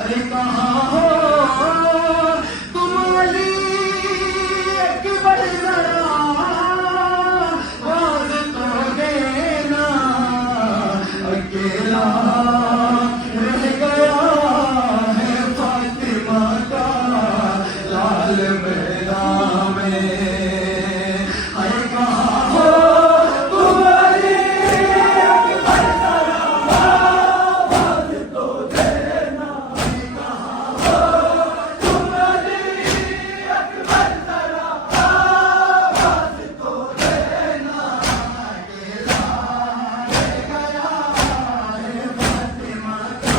अरे कहाँ हो तुम अली अकबर, जरा आवाज तो देना, अकेला रह गया है फातिमा का लाल मैदान में। अरे कहाँ हो तुम अली अकबर, जरा आवाज तो देना, कहाँ हो तुम अली अकबर, जरा आवाज तो देना, अकेला रह गया है फातिमा का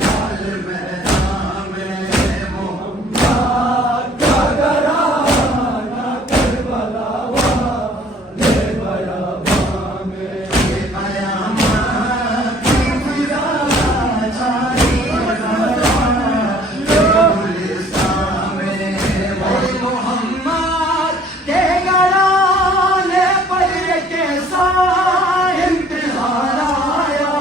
लाल मैदान में। मोहम्मद का घराना करबला वाले बयाबां में, कयामत की फिजा छाई गुलिस्तान में। मोहम्मद के घराने पर कैसा इम्तिहान आया,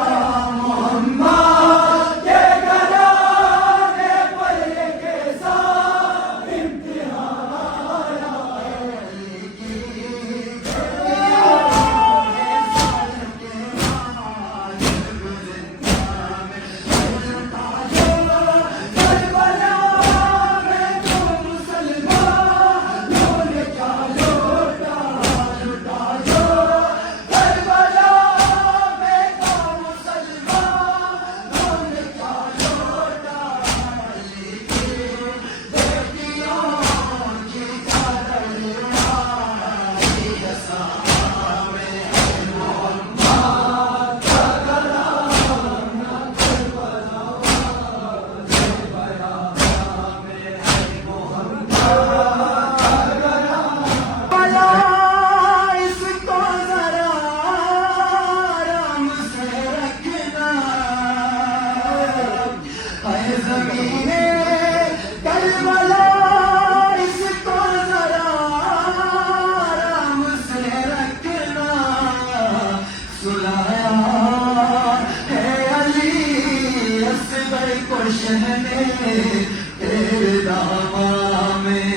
मोहम्मद के घराने पर कैसा इम्तिहान आया। अली की बेटियां है साल के बाद गुज़िंदा में, करबला में तो मुसलमानों ने क्या लूटा, लूटा जो करबला में तो मुसलमानों ने क्या लूटा। अली की बेटियों की चादर आई असां में, मोहम्मद का घराना करबला वाले बयाबां में। मोहम्मद का घराना इसको जरा आराम से रखना, है ज़मीने करबला इसको जरा आराम से रखना। सुलाया है अली असगर को शहने तेरे दामां में,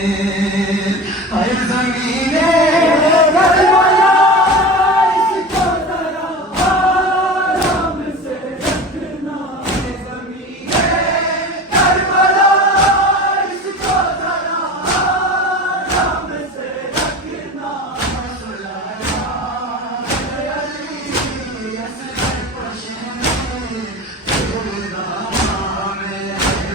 है ज़मीने करबला इसको जरा आराम से रखना, है ज़मीने करबला इसको जरा आराम से रखना। सुलाया है अली असगर को शहने तेरे दामां में।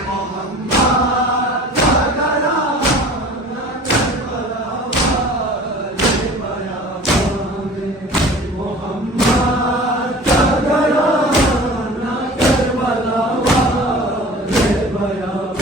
मोहम्मद का घराना करबला वाले बयाबां में, मोहम्मद का घराना करबला वाले बयाबां